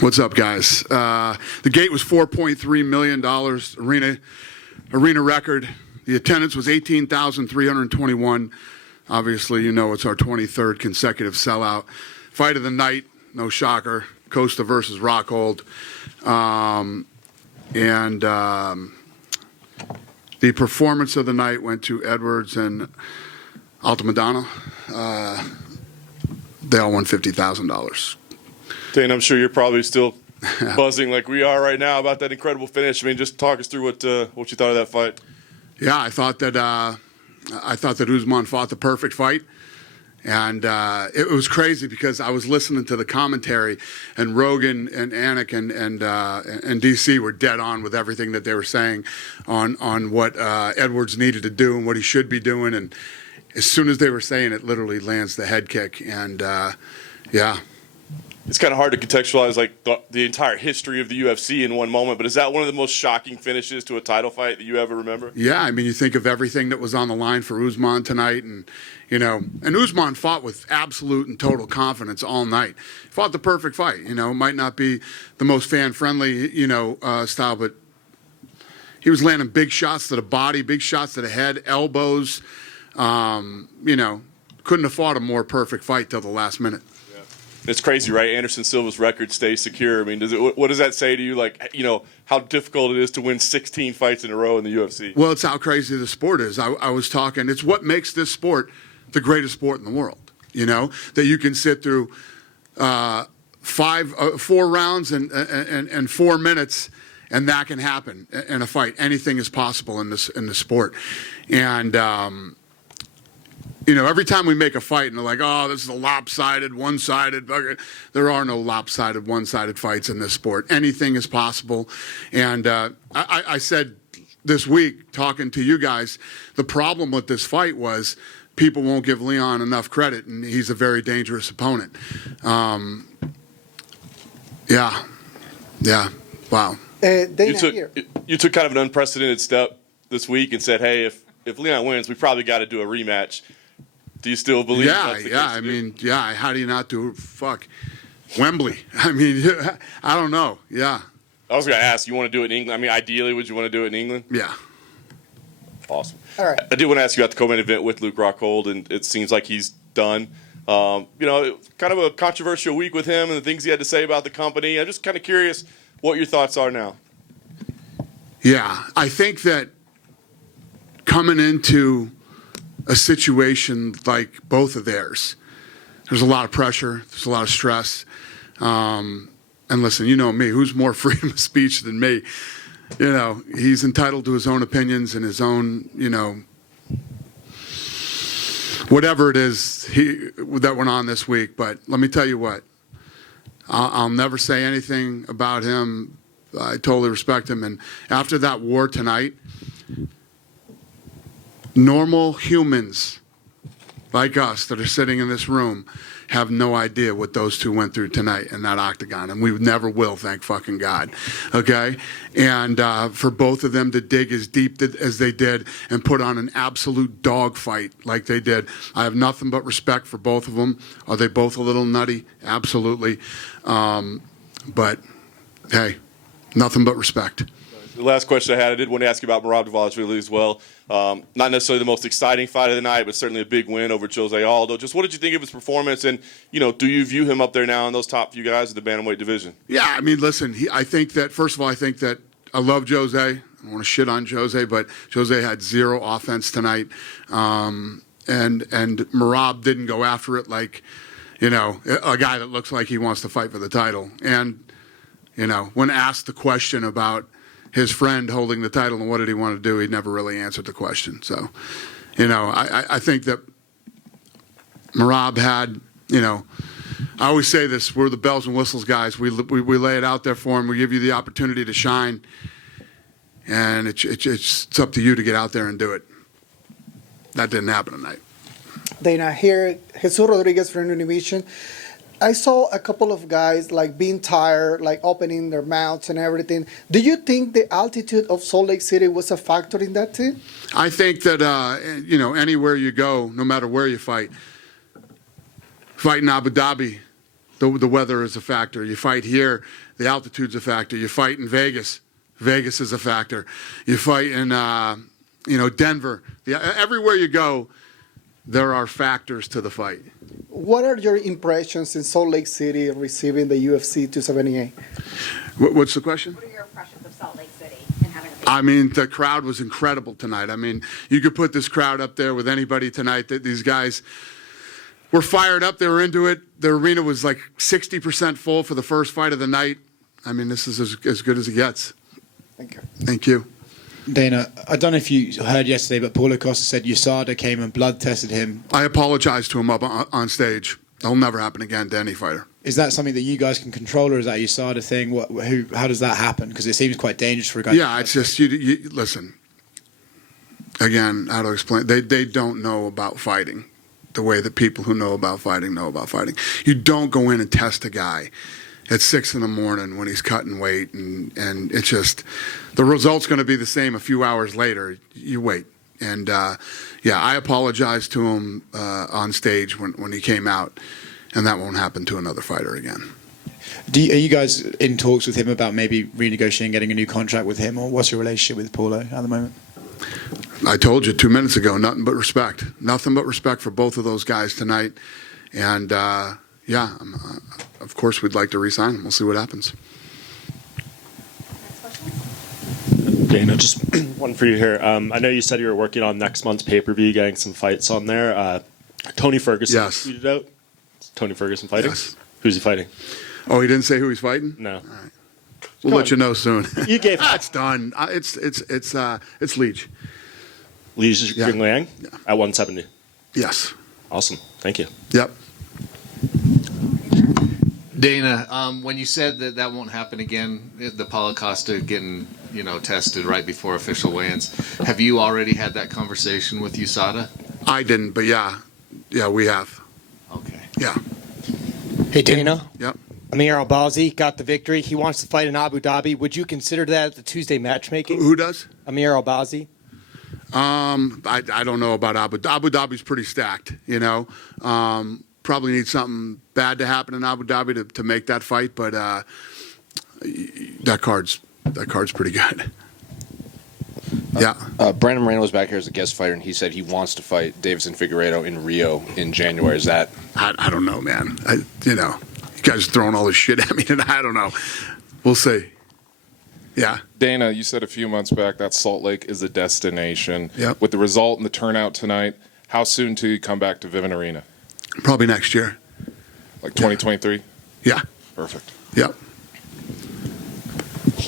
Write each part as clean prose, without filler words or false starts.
What's up, guys? The gate was $4.3 million, arena record. The attendance was 18,321. Obviously, you know it's our 23rd consecutive sellout. Fight of the night, no shocker, Costa versus Rockhold. The performance of the night went to Edwards and Altamirano. They all won $50,000. Dane, I'm sure you're probably still buzzing like we are right now about that incredible finish. I mean, just talk us through what you thought of that fight. Yeah, I thought that Usman fought the perfect fight, and it was crazy because I was listening to the commentary, and Rogan and Anik and DC were dead on with everything that they were saying on what Edwards needed to do and what he should be doing, and as soon as they were saying it, literally lands the head kick, and yeah. It's kind of hard to contextualize like the entire history of the UFC in one moment, but is that one of the most shocking finishes to a title fight that you ever remember? Yeah, I mean, you think of everything that was on the line for Usman tonight, and Usman fought with absolute and total confidence all night. Fought the perfect fight. It might not be the most fan-friendly, style, but he was landing big shots to the body, big shots to the head, elbows. Couldn't have fought a more perfect fight till the last minute. It's crazy, right? Anderson Silva's record stays secure. I mean, what does that say to you? Like, how difficult it is to win 16 fights in a row in the UFC? Well, it's how crazy the sport is. I was talking. It's what makes this sport the greatest sport in the world. That you can sit through 4 rounds and 4 minutes, and that can happen in a fight. Anything is possible in this sport, and. Every time we make a fight and they're like, oh, this is a lopsided, one-sided. There are no lopsided, one-sided fights in this sport. Anything is possible. And I said this week, talking to you guys, the problem with this fight was people won't give Leon enough credit, and he's a very dangerous opponent. Yeah. Wow. You took kind of an unprecedented step this week and said, hey, if Leon wins, we probably got to do a rematch. Do you still believe that's the case? I mean, how do you not do Wembley? I mean, I don't know. Yeah. I was going to ask, you want to do it in England? I mean, ideally, would you want to do it in England? Yeah. Awesome. All right. I did want to ask you about the co-main event with Luke Rockhold, and it seems like he's done. Kind of a controversial week with him and the things he had to say about the company. I'm just kind of curious what your thoughts are now. Yeah, I think that coming into a situation like both of theirs, there's a lot of pressure, there's a lot of stress. And listen, you know me, who's more freedom of speech than me? He's entitled to his own opinions and his own, whatever it is that went on this week. But let me tell you what, I'll never say anything about him. I totally respect him. And after that war tonight, normal humans like us that are sitting in this room have no idea what those two went through tonight in that octagon, and we never will, thank fucking God, okay? And for both of them to dig as deep as they did and put on an absolute dogfight like they did, I have nothing but respect for both of them. Are they both a little nutty? Absolutely. But, hey, nothing but respect. The last question I had, I did want to ask you about Merab Dvalishvili as well. Not necessarily the most exciting fight of the night, but certainly a big win over Jose Aldo. Just what did you think of his performance? And, do you view him up there now in those top few guys in the bantamweight division? Yeah, I mean, listen, I think that, first of all, I love Jose. I don't want to shit on Jose, but Jose had zero offense tonight. And Merab didn't go after it like, a guy that looks like he wants to fight for the title. And, when asked the question about his friend holding the title and what did he want to do, he never really answered the question. So, I think that Merab had, I always say this, we're the bells and whistles guys. We lay it out there for him. We give you the opportunity to shine. And it's up to you to get out there and do it. That didn't happen tonight. Dana, here, Jesus Rodriguez from Univision. I saw a couple of guys being tired, opening their mouths and everything. Do you think the altitude of Salt Lake City was a factor in that too? I think that, anywhere you go, no matter where you fight in Abu Dhabi, the weather is a factor. You fight here, the altitude's a factor. You fight in Vegas, Vegas is a factor. You fight in Denver. Everywhere you go, there are factors to the fight. What are your impressions in Salt Lake City receiving the UFC 278? What's the question? What are your impressions of Salt Lake City and having a big I mean, the crowd was incredible tonight. I mean, you could put this crowd up there with anybody tonight. These guys were fired up. They were into it. The arena was like 60% full for the first fight of the night. I mean, this is as good as it gets. Thank you. Thank you. Dana, I don't know if you heard yesterday, but Paulo Costa said USADA came and blood tested him. I apologized to him up on stage. That'll never happen again to any fighter. Is that something that you guys can control, or is that a USADA thing? How does that happen? Because it seems quite dangerous for a guy. Yeah, it's just you listen. Again, how to explain? They don't know about fighting the way that people who know about fighting know about fighting. You don't go in and test a guy at 6 a.m. when he's cutting weight, and it's just the result's going to be the same a few hours later. You wait, and I apologized to him on stage when he came out, and that won't happen to another fighter again. Are you guys in talks with him about maybe renegotiating, getting a new contract with him, or what's your relationship with Paulo at the moment? I told you 2 minutes ago, nothing but respect. Nothing but respect for both of those guys tonight, and of course, we'd like to re-sign him. We'll see what happens. Dana, just one for you here. I know you said you were working on next month's pay-per-view, getting some fights on there. Tony Ferguson tweeted out. Tony Ferguson fighting? Yes. Who's he fighting? Oh, he didn't say who he's fighting? No. All right. We'll let you know soon. You gave That's done. It's Leach. Li Jingliang at 170. Yes. Awesome. Thank you. Yep. Dana, when you said that won't happen again, the Paulo Costa getting tested right before official weigh-ins, have you already had that conversation with USADA? I didn't, but yeah, we have. Okay. Yeah. Hey, Dana. Yep. Amir Albazi got the victory. He wants to fight in Abu Dhabi. Would you consider that the Tuesday matchmaking? Who does? Amir Albazi. I don't know about Abu Dhabi's pretty stacked, Probably need something bad to happen in Abu Dhabi to make that fight, but that card's pretty good. Yeah. Brandon Moreno was back here as a guest fighter, and he said he wants to fight Davidson Figueiredo in Rio in January. Is that? I don't know, man. You guys are throwing all this shit at me, and I don't know. We'll see. Yeah. Dana, you said a few months back that Salt Lake is a destination. Yep. With the result and the turnout tonight, how soon till you come back to Vivint Arena? Probably next year. Like 2023? Yeah. Perfect. Yep.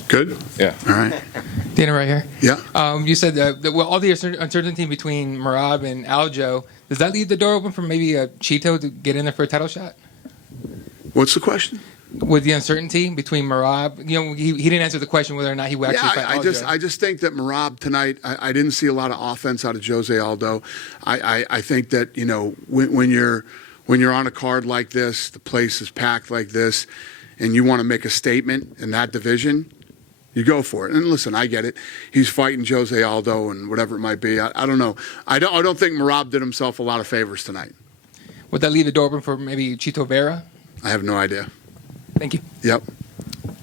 Good? Yeah. All right. Dana, right here. Yeah. You said that all the uncertainty between Merab and Aljo, does that leave the door open for maybe a Cheeto to get in there for a title shot? What's the question? With the uncertainty between Merab, he didn't answer the question whether or not he would actually fight Aljo. I just think that Merab tonight, I didn't see a lot of offense out of Jose Aldo. I think that when you're on a card like this, the place is packed like this, and you want to make a statement in that division, you go for it. And listen, I get it. He's fighting Jose Aldo and whatever it might be. I don't know. I don't think Merab did himself a lot of favors tonight. Would that leave the door open for maybe Chito Vera? I have no idea. Thank you. Yep.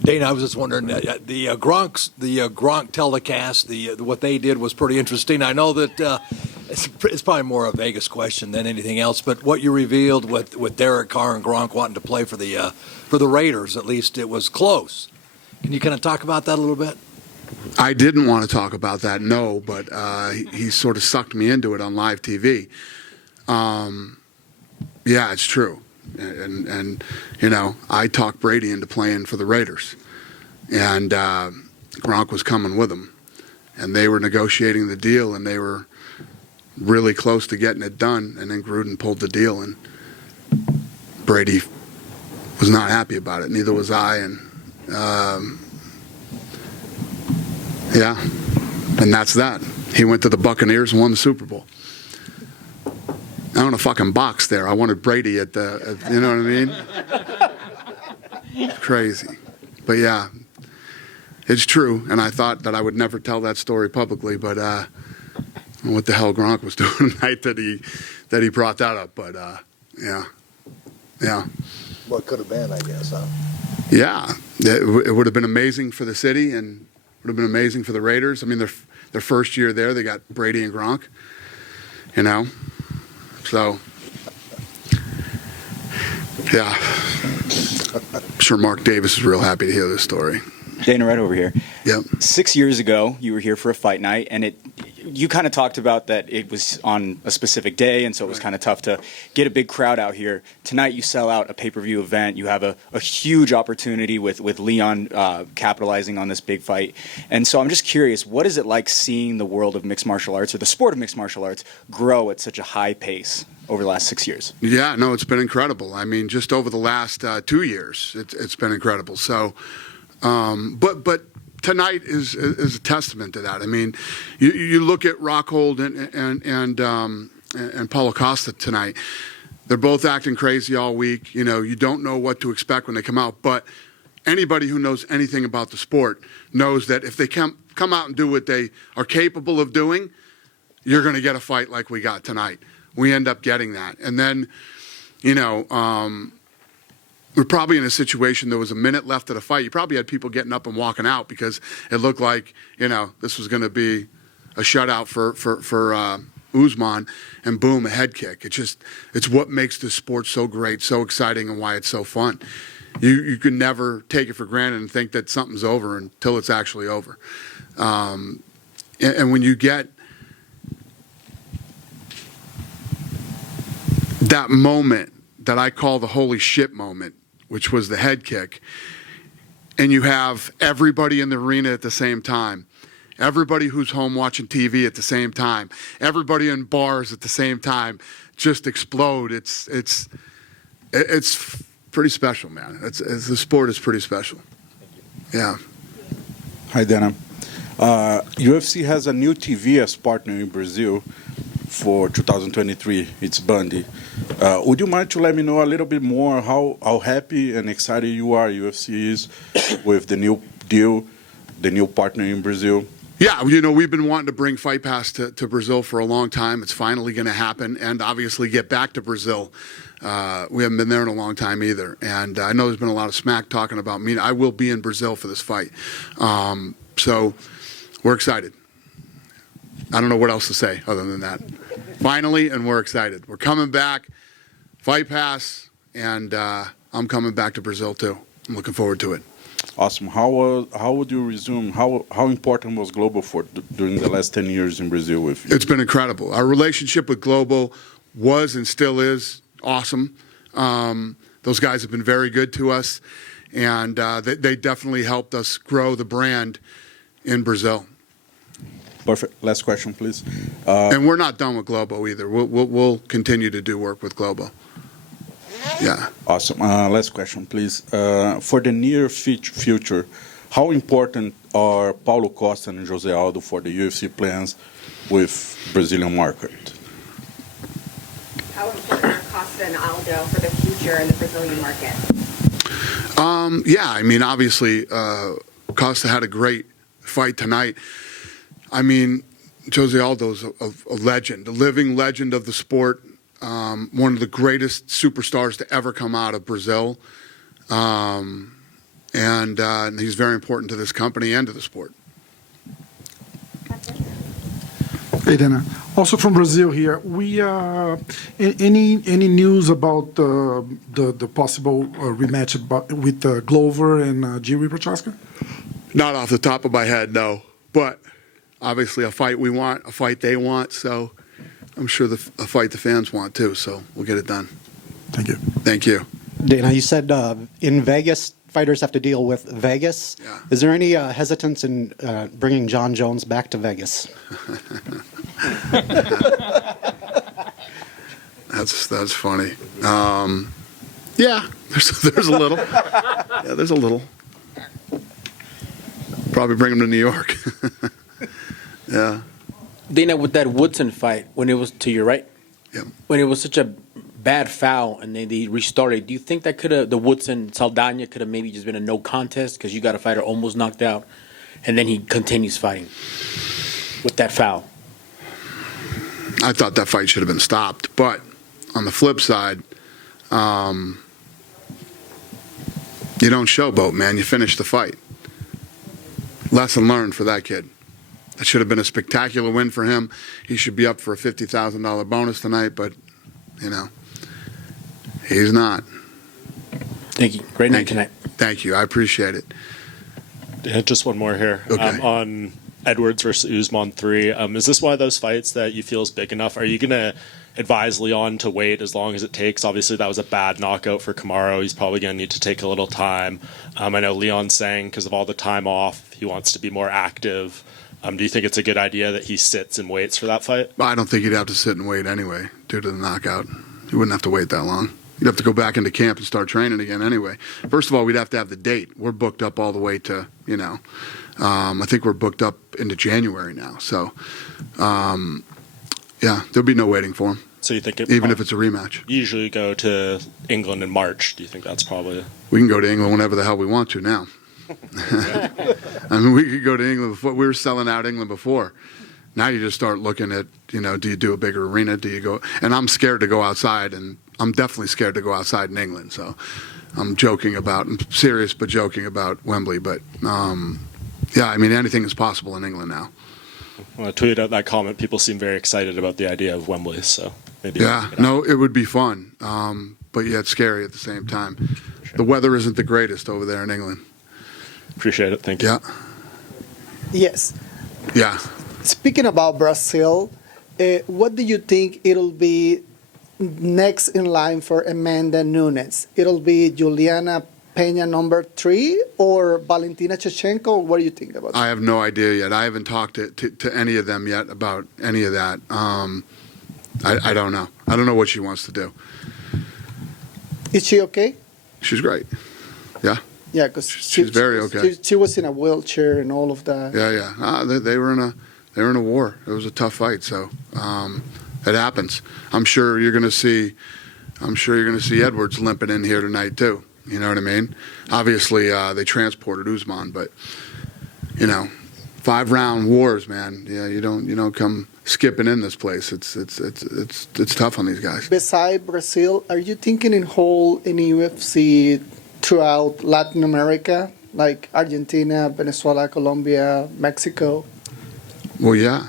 Dana, I was just wondering, the Gronk telecast, what they did was pretty interesting. I know that it's probably more a Vegas question than anything else, but what you revealed with Derek Carr and Gronk wanting to play for the Raiders, at least it was close. Can you kind of talk about that a little bit? I didn't want to talk about that, no, but he sort of sucked me into it on live TV. Yeah, it's true. And I talked Brady into playing for the Raiders. And Gronk was coming with him. And they were negotiating the deal, and they were really close to getting it done. And then Gruden pulled the deal, and Brady was not happy about it. Neither was I. And, yeah, and that's that. He went to the Buccaneers and won the Super Bowl. I don't want to fucking box there. I wanted Brady at the, you know what I mean? It's crazy. But yeah, it's true. And I thought that I would never tell that story publicly, but what the hell Gronk was doing tonight that he brought that up. But yeah. what could have been, I guess, huh? Yeah, it would have been amazing for the city and would have been amazing for the Raiders. I mean, their first year there, they got Brady and Gronk, you know. So, yeah. I'm sure Mark Davis is real happy to hear this story. Dana, right over here. Yep. 6 years ago, you were here for a fight night, and you kind of talked about that it was on a specific day, and so it was kind of tough to get a big crowd out here. Tonight, you sell out a pay-per-view event. You have a huge opportunity with Leon capitalizing on this big fight. And so I'm just curious, what is it like seeing the world of mixed martial arts, or the sport of mixed martial arts, grow at such a high pace over the last 6 years? Yeah, no, it's been incredible. I mean, just over the last 2 years, it's been incredible. So, but tonight is a testament to that. I mean, you look at Rockhold and Paulo Costa tonight. They're both acting crazy all week. You know, you don't know what to expect when they come out. But anybody who knows anything about the sport knows that if they come out and do what they are capable of doing, you're going to get a fight like we got tonight. We end up getting that. And then, you know, we're probably in a situation, there was a minute left of the fight. You probably had people getting up and walking out because it looked like, you know, this was going to be a shutout for Usman, and boom, a head kick. It's what makes this sport so great, so exciting, and why it's so fun. You can never take it for granted and think that something's over until it's actually over. And when you get that moment that I call the holy shit moment, which was the head kick, and you have everybody in the arena at the same time, everybody who's home watching TV at the same time, everybody in bars at the same time, just explode. It's pretty special, man. The sport is pretty special. Yeah. Hi, Dana. UFC has a new TV as partner in Brazil for 2023. It's Bundy. Would you mind to let me know a little bit more how happy and excited you are UFC is with the new deal, the new partner in Brazil? Yeah, you know, we've been wanting to bring Fight Pass to Brazil for a long time. It's finally going to happen, and obviously get back to Brazil. We haven't been there in a long time either. And I know there's been a lot of smack talking about me. I will be in Brazil for this fight. So we're excited. I don't know what else to say other than that. Finally, and we're excited. We're coming back, Fight Pass, and I'm coming back to Brazil too. I'm looking forward to it. Awesome. How would you resume? How important was Global during the last 10 years in Brazil with you? It's been incredible. Our relationship with Global was and still is awesome. Those guys have been very good to us, and they definitely helped us grow the brand in Brazil. Perfect. Last question, please. And we're not done with Globo either. We'll continue to do work with Globo. Yeah. Awesome. Last question, please. For the near future, how important are Paulo Costa and Jose Aldo for the UFC plans with Brazilian market? How important are Costa and Aldo for the future in the Brazilian market? Yeah, I mean, obviously, Costa had a great fight tonight. I mean, Jose Aldo's a legend, a living legend of the sport, one of the greatest superstars to ever come out of Brazil. And he's very important to this company and to the sport. Hey, Dana. Also from Brazil here. We any news about the possible rematch with Glover and Jiri Prochazka? Not off the top of my head, no. But obviously, a fight we want, a fight they want. So I'm sure a fight the fans want too. So we'll get it done. Thank you. Thank you. Dana, you said in Vegas, fighters have to deal with Vegas. Yeah. Is there any hesitance in bringing John Jones back to Vegas? That's funny. Yeah, there's a little. Yeah, there's a little. Probably bring him to New York. Yeah. Dana, with that Woodson fight, when it was to your right, when it was such a bad foul and then they restarted, do you think that the Woodson Saldana could have maybe just been a no contest because you got a fighter almost knocked out and then he continues fighting with that foul? I thought that fight should have been stopped, but on the flip side, You don't showboat, man. You finish the fight. Lesson learned for that kid. That should have been a spectacular win for him. He should be up for a $50,000 bonus tonight, but, he's not. Thank you. Great night tonight. Thank you. I appreciate it. Yeah, just one more here. Okay. On Edwards versus Usman 3, is this one of those fights that you feel is big enough? Are you going to advise Leon to wait as long as it takes? Obviously, that was a bad knockout for Kamaru. He's probably going to need to take a little time. I know Leon's saying because of all the time off, he wants to be more active. Do you think it's a good idea that he sits and waits for that fight? I don't think he'd have to sit and wait anyway due to the knockout. He wouldn't have to wait that long. You'd have to go back into camp and start training again anyway. First of all, we'd have to have the date. We're booked up all the way to, I think we're booked up into January now. So, there'll be no waiting for him. So you think even if it's a rematch? You usually go to England in March. Do you think that's probably... We can go to England whenever the hell we want to now. I mean, we could go to England before. We were selling out England before. Now you just start looking at, do you do a bigger arena? Do you go? And I'm scared to go outside, and I'm definitely scared to go outside in England. So I'm serious but joking about Wembley. But anything is possible in England now. When I tweeted out that comment, people seem very excited about the idea of Wembley. So maybe. Yeah, no, it would be fun. But it's scary at the same time. Sure. The weather isn't the greatest over there in England. Appreciate it. Thank you. Yeah. Yes. Yeah. Speaking about Brazil, what do you think it'll be next in line for Amanda Nunes? It'll be Juliana Peña number 3 or Valentina Shevchenko? What do you think about that? I have no idea yet. I haven't talked to any of them yet about any of that. I don't know. I don't know what she wants to do. Is she okay? She's great. Yeah. Yeah, because she's very okay. She was in a wheelchair and all of that. Yeah. They were in a war. It was a tough fight, so it happens. I'm sure you're going to see Edwards limping in here tonight too. You know what I mean? Obviously, they transported Usman, but 5-round wars, man. Yeah, you don't come skipping in this place. It's tough on these guys. Besides Brazil, are you thinking in any UFC throughout Latin America, like Argentina, Venezuela, Colombia, Mexico? Well, yeah.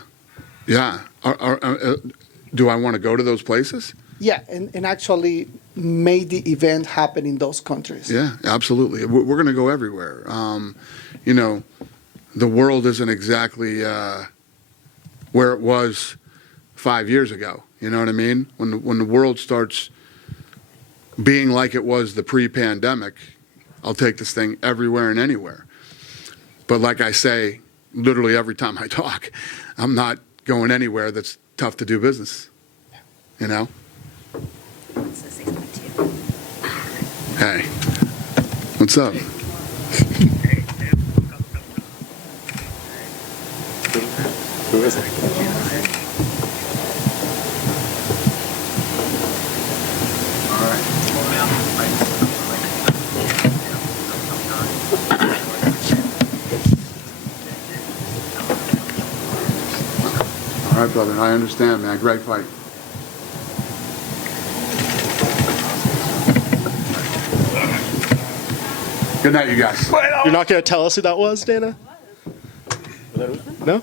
Do I want to go to those places? Yeah, and actually made the event happen in those countries. Yeah, absolutely. We're going to go everywhere. The world isn't exactly where it was 5 years ago. You know what I mean? When the world starts being like it was the pre-pandemic, I'll take this thing everywhere and anywhere. But like I say, literally every time I talk, I'm not going anywhere that's tough to do business. Hey, what's up? Who is it? All right, brother. I understand, man. Great fight. Good night, you guys. You're not going to tell us who that was, Dana? No?